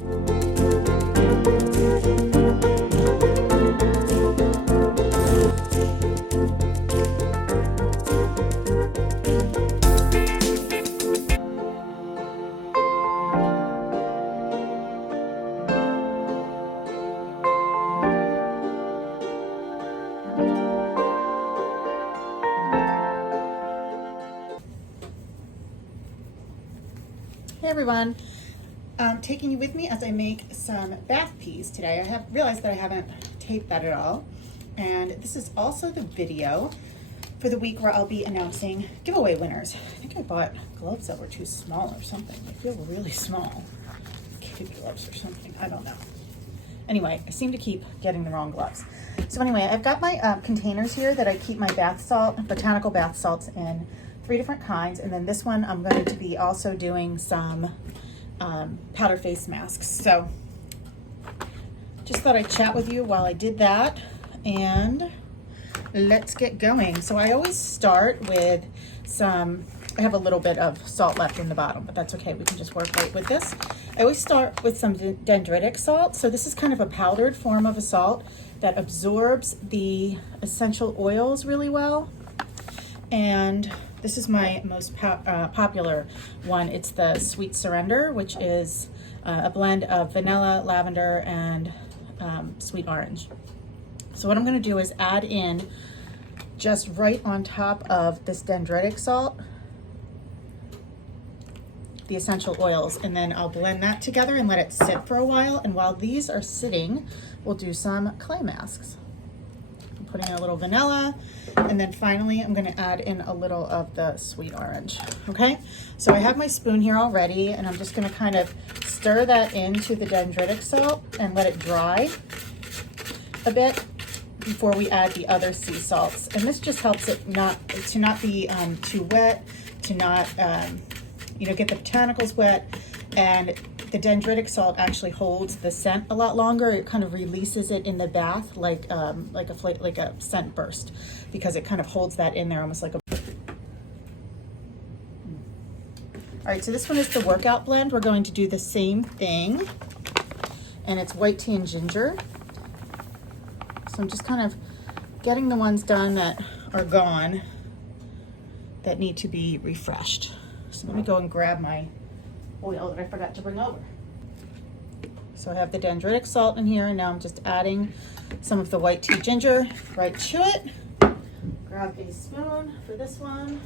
Hey everyone, I'm taking you with me as I make some bath peas today. I have realized that I haven't taped that at all, and this is also the video for the week where I'll be announcing giveaway winners. I think I bought gloves that were too small or something. They feel really small. Kid gloves or something, I don't know. Anyway, I seem to keep getting the wrong gloves. So anyway, I've got my containers here that I keep my bath salt, botanical bath salts in. 3 different kinds, and then this one I'm going to be also doing some powder face masks. So just thought I'd chat with you while I did that, and let's get going. So I always start with I have a little bit of salt left in the bottom, but that's okay, we can just work right with this. I always start with some dendritic salt. So this is kind of a powdered form of a salt that absorbs the essential oils really well, and this is my most popular one. It's the Sweet Surrender, which is a blend of vanilla, lavender, and sweet orange. So what I'm gonna do is add in, just right on top of this dendritic salt, the essential oils, and then I'll blend that together and let it sit for a while. And while these are sitting, we'll do some clay masks. I'm putting in a little vanilla, and then finally I'm gonna add in a little of the sweet orange, okay? So I have my spoon here already, and I'm just gonna kind of stir that into the dendritic salt and let it dry a bit before we add the other sea salts. And this just helps it to not be too wet, to not get the botanicals wet, and the dendritic salt actually holds the scent a lot longer. It kind of releases it in the bath like a scent burst, because it kind of holds that in there almost like a... All right, so this one is the workout blend. We're going to do the same thing, and it's white tea and ginger. So I'm just kind of getting the ones done that are gone, that need to be refreshed. So let me go and grab my oil that I forgot to bring over. So I have the dendritic salt in here, and now I'm just adding some of the white tea ginger right to it. Grab a spoon for this one,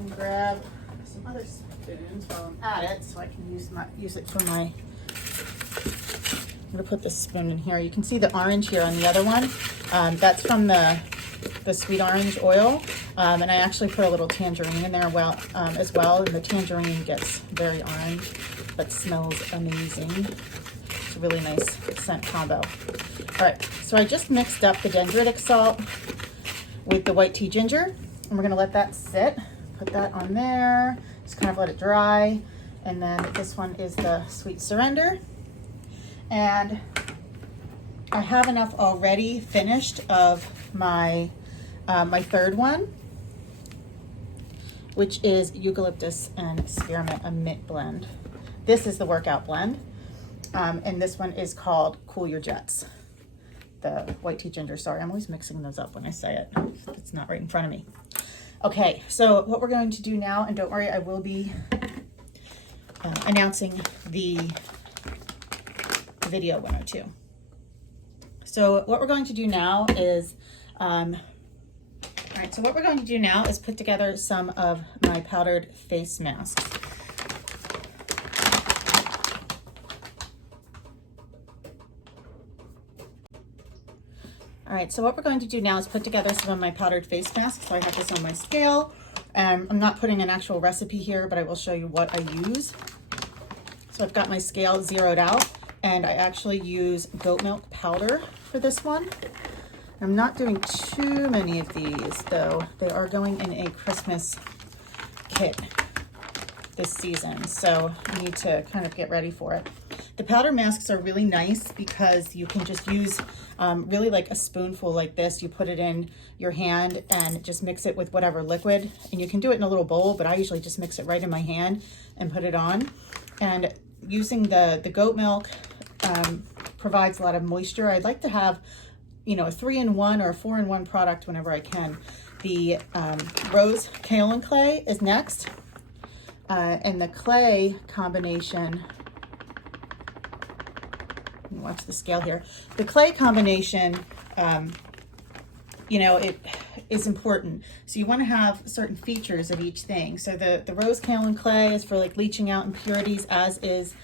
and grab some other spoons while I'm at it, so I can use it for my... I'm gonna put this spoon in here. You can see the orange here on the other one. That's from the sweet orange oil, and I actually put a little tangerine in there as well, and the tangerine gets very orange but smells amazing. It's a really nice scent combo. All right, so I just mixed up the dendritic salt with the white tea ginger, and we're gonna let that sit. Put that on there, just kind of let it dry. And then this one is the Sweet Surrender, and I have enough already finished of my my third one, which is eucalyptus and spearmint, a mint blend. This is the workout blend, and this one is called Cool Your Jets. The white tea ginger, sorry, I'm always mixing those up when I say it. It's not right in front of me. Okay, so what we're going to do now, and don't worry, I will be announcing the video winner too. So what we're going to do now is, put together some of my powdered face masks. All right, so what we're going to do now is put together some of my powdered face masks. So I have this on my scale. I'm not putting an actual recipe here, but I will show you what I use. So I've got my scale zeroed out, and I actually use goat milk powder for this one. I'm not doing too many of these, though. They are going in a Christmas kit this season, so you need to kind of get ready for it. The powder masks are really nice because you can just use really like a spoonful like this. You put it in your hand and just mix it with whatever liquid, and you can do it in a little bowl, but I usually just mix it right in my hand and put it on. And using the goat milk provides a lot of moisture. I'd like to have, you know, a 3-in-1 or a 4-in-1 product whenever I can. The rose kaolin clay is next. And the clay combination, watch the scale here. The clay combination, you know, it is important. So you want to have certain features of each thing. So the rose kaolin clay is for like leaching out impurities, as is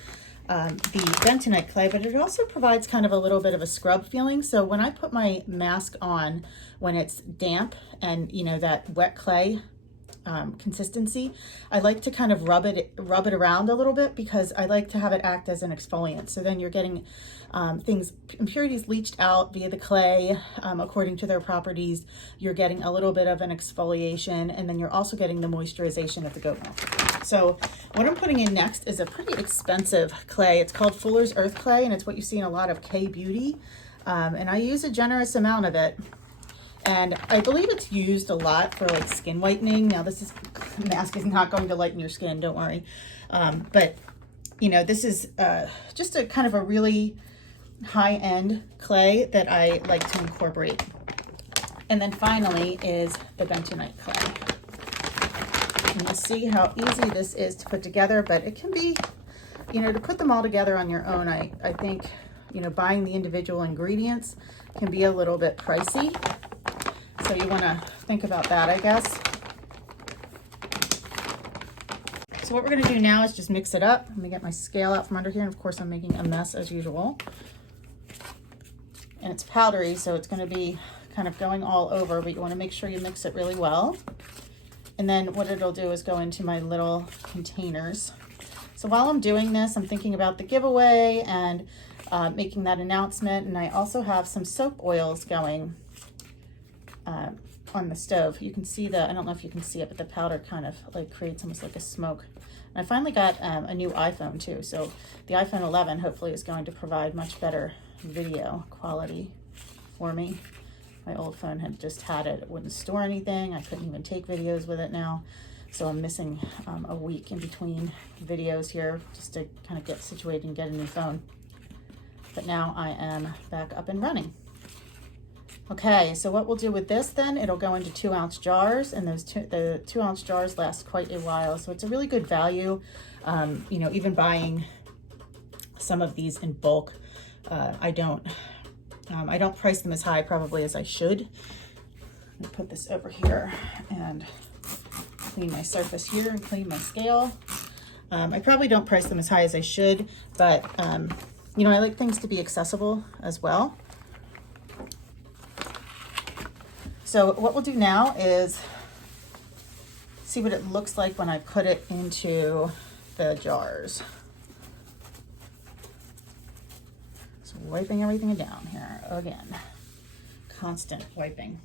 the bentonite clay, but it also provides kind of a little bit of a scrub feeling. So when I put my mask on, when it's damp and, you know, that wet clay consistency, I like to kind of rub it around a little bit, because I like to have it act as an exfoliant. So then you're getting impurities leached out via the clay according to their properties. You're getting a little bit of an exfoliation, and then you're also getting the moisturization of the goat milk. So what I'm putting in next is a pretty expensive clay. It's called Fuller's Earth Clay, and it's what you see in a lot of K-beauty. And I use a generous amount of it. And I believe it's used a lot for like skin whitening. Now this mask is not going to lighten your skin, don't worry. But you know, this is just a kind of a really high-end clay that I like to incorporate. And then finally is the bentonite clay. And you'll see how easy this is to put together, but it can be, you know, to put them all together on your own, I think, you know, buying the individual ingredients can be a little bit pricey. So you want to think about that, I guess. So what we're going to do now is just mix it up. Let me get my scale out from under here. And of course, I'm making a mess as usual. And it's powdery, so it's going to be kind of going all over, but you want to make sure you mix it really well. And then what it'll do is go into my little containers. So while I'm doing this, I'm thinking about the giveaway and making that announcement. And I also have some soap oils going on the stove. You can see I don't know if you can see it, but the powder kind of like creates almost like a smoke. And I finally got a new iPhone too. So the iPhone 11 hopefully is going to provide much better video quality for me. My old phone had just had it. It wouldn't store anything. I couldn't even take videos with it now. So I'm missing a week in between videos here just to kind of get situated and get a new phone. But now I am back up and running. Okay, so what we'll do with this then, it'll go into 2-ounce jars, and the 2-ounce jars last quite a while. So it's a really good value. You know, even buying some of these in bulk, I don't price them as high probably as I should. I'll put this over here and clean my surface here and clean my scale. I probably don't price them as high as I should, but you know, I like things to be accessible as well. So what we'll do now is see what it looks like when I put it into the jars. So wiping everything down here again. Constant wiping.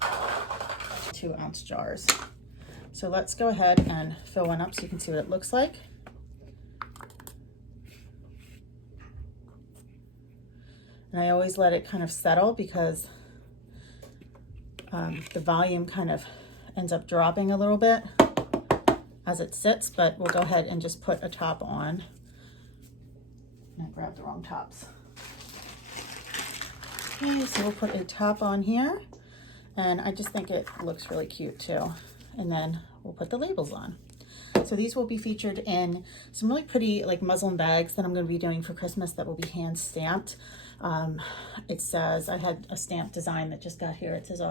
2-ounce jars. So let's go ahead and fill one up so you can see what it looks like. And I always let it kind of settle, because the volume kind of ends up dropping a little bit as it sits, but we'll go ahead and just put a top on. And I grabbed the wrong tops. Okay, so we'll put a top on here, and I just think it looks really cute too. And then we'll put the labels on. So these will be featured in some really pretty like muslin bags that I'm going to be doing for Christmas that will be hand stamped. It says, I had a stamp design that just got here. It says,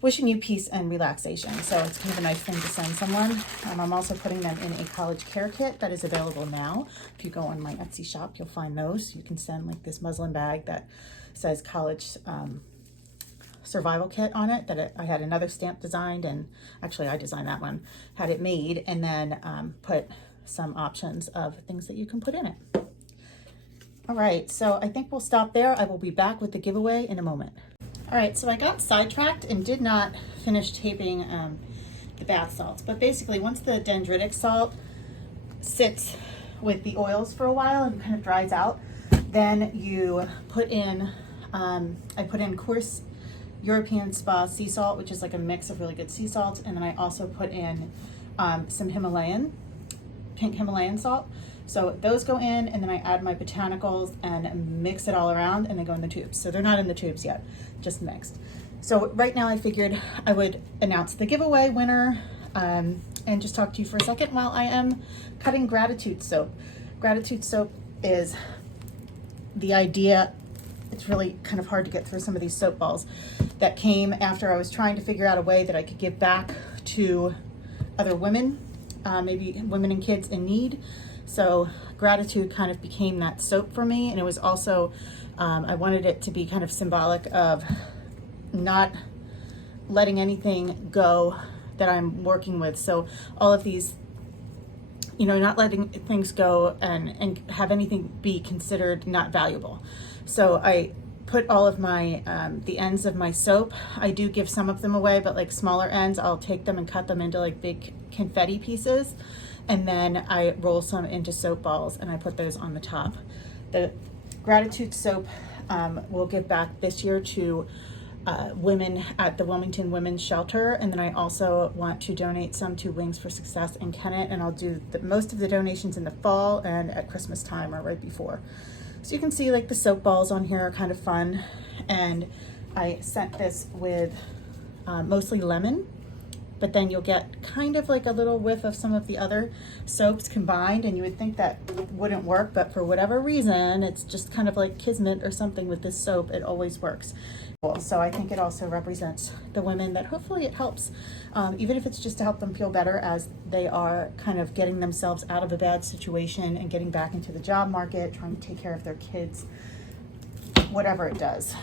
wishing you peace and relaxation. So it's kind of a nice thing to send someone. I'm also putting them in a college care kit that is available now. If you go on my Etsy shop, you'll find those. You can send like this muslin bag that says college survival kit on it, that I had another stamp designed, and actually I designed that one, had it made, and then put some options of things that you can put in it. All right, so I think we'll stop there. I will be back with the giveaway in a moment. All right, so I got sidetracked and did not finish taping the bath salts, but basically once the dendritic salt sits with the oils for a while and kind of dries out, then you put in, I put in coarse European Spa sea salt, which is like a mix of really good sea salt, and then I also put in some pink Himalayan salt. So those go in, and then I add my botanicals and mix it all around, and they go in the tubes. So they're not in the tubes yet, just mixed. So right now I figured I would announce the giveaway winner and just talk to you for a second while I am cutting gratitude soap. Gratitude soap is the idea. It's really kind of hard to get through some of these soap balls that came after I was trying to figure out a way that I could give back to other women, maybe women and kids in need. So gratitude kind of became that soap for me. And it was also, I wanted it to be kind of symbolic of not letting anything go that I'm working with. So all of these, not letting things go and have anything be considered not valuable. So I put all of my, the ends of my soap, I do give some of them away, but like smaller ends, I'll take them and cut them into like big confetti pieces. And then I roll some into soap balls and I put those on the top. The gratitude soap will give back this year to women at the Wilmington Women's Shelter. And then I also want to donate some to Wings for Success in Kennett. And I'll do most of the donations in the fall and at Christmas time or right before. So you can see like the soap balls on here are kind of fun. And I sent this with mostly lemon, but then you'll get kind of like a little whiff of some of the other soaps combined, and you would think that wouldn't work, but for whatever reason, it's just kind of like kismet or something with this soap. It always works. So I think it also represents the women that hopefully it helps, even if it's just to help them feel better as they are kind of getting themselves out of a bad situation and getting back into the job market, trying to take care of their kids, whatever it does.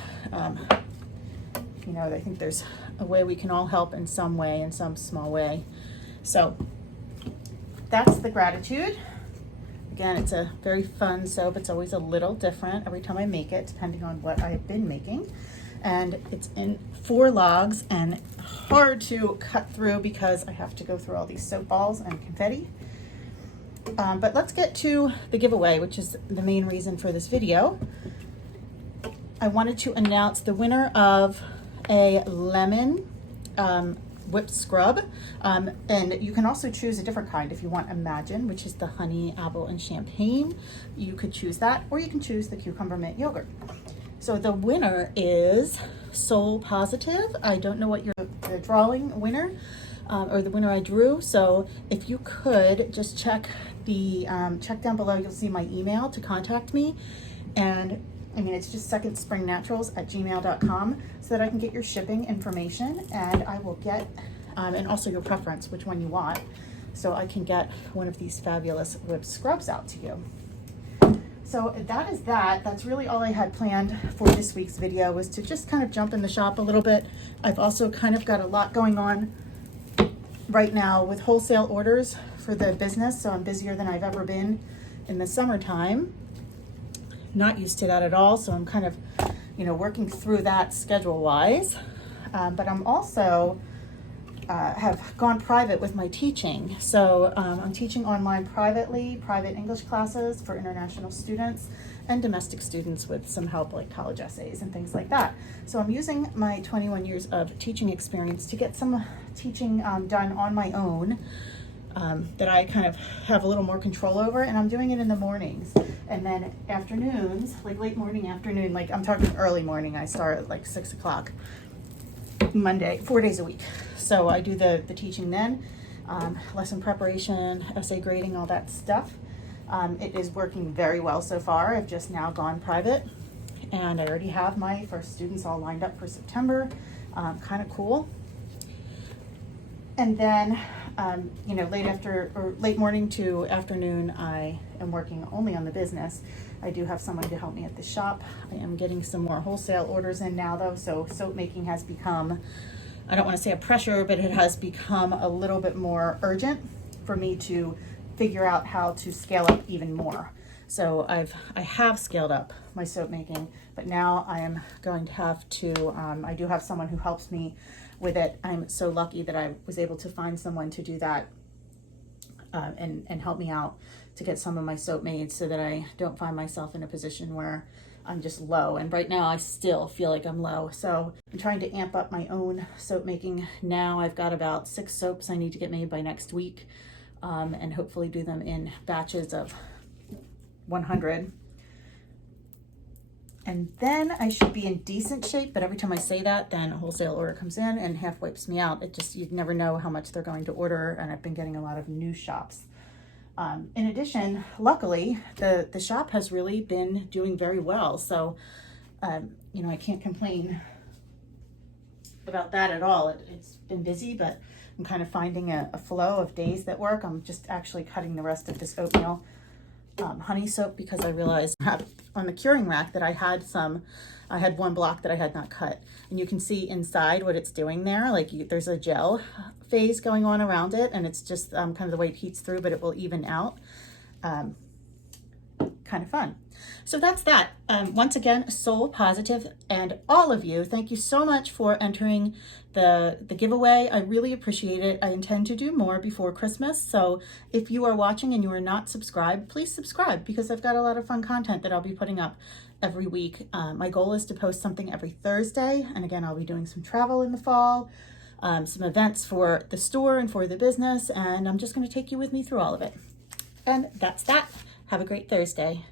I think there's a way we can all help in some way, in some small way. So that's the gratitude. Again, it's a very fun soap. It's always a little different every time I make it, depending on what I've been making. And it's in 4 logs and hard to cut through because I have to go through all these soap balls and confetti. But let's get to the giveaway, which is the main reason for this video. I wanted to announce the winner of a lemon whipped scrub, and you can also choose a different kind if you want Imagine, which is the honey, apple, and champagne. You could choose that, or you can choose the cucumber mint yogurt. So the winner is Soul Positive. I don't know what the drawing winner or the winner I drew. So if you could just check down below, you'll see my email to contact me. And it's just secondspringnaturals@gmail.com so that I can get your shipping information, and I will get, and also your preference, which one you want, so I can get one of these fabulous whipped scrubs out to you. So that is that. That's really all I had planned for this week's video, was to just kind of jump in the shop a little bit. I've also kind of got a lot going on right now with wholesale orders for the business, so I'm busier than I've ever been in the summertime. Not used to that at all, so I'm kind of, working through that schedule-wise. But I'm also have gone private with my teaching. So I'm teaching online privately, private English classes for international students and domestic students with some help like college essays and things like that. So I'm using my 21 years of teaching experience to get some teaching done on my own. That I kind of have a little more control over, and I'm doing it in the mornings, and then afternoons, like late morning, afternoon, like I'm talking early morning. I start at like 6 o'clock Monday, 4 days a week. So I do the teaching then, lesson preparation, essay grading, all that stuff. It is working very well so far. I've just now gone private, and I already have my first students all lined up for September. Kind of cool. And then late morning to afternoon, I am working only on the business. I do have someone to help me at the shop. I am getting some more wholesale orders in now though, so soap making has become, I don't want to say a pressure, but it has become a little bit more urgent for me to figure out how to scale up even more. So I have scaled up my soap making, but now I am going to have to, I do have someone who helps me with it. I'm so lucky that I was able to find someone to do that and help me out to get some of my soap made, so that I don't find myself in a position where I'm just low. And right now I still feel like I'm low. So I'm trying to amp up my own soap making now. I've got about 6 soaps I need to get made by next week, and hopefully do them in batches of 100. And then I should be in decent shape, but every time I say that, then a wholesale order comes in and half wipes me out. It just, you never know how much they're going to order, and I've been getting a lot of new shops. In addition, luckily, the shop has really been doing very well. So, you know, I can't complain about that at all. It's been busy, but I'm kind of finding a flow of days that work. I'm just actually cutting the rest of this oatmeal honey soap because I realized on the curing rack that I had one block that I had not cut, and you can see inside what it's doing there. Like there's a gel phase going on around it, and it's just kind of the way it heats through, but it will even out. Kind of fun. So that's that. Once again, Soul Positive, and all of you, thank you so much for entering the giveaway. I really appreciate it. I intend to do more before Christmas. So if you are watching and you are not subscribed, please subscribe, because I've got a lot of fun content that I'll be putting up every week. My goal is to post something every Thursday. And again, I'll be doing some travel in the fall, some events for the store and for the business. And I'm just going to take you with me through all of it. And that's that. Have a great Thursday.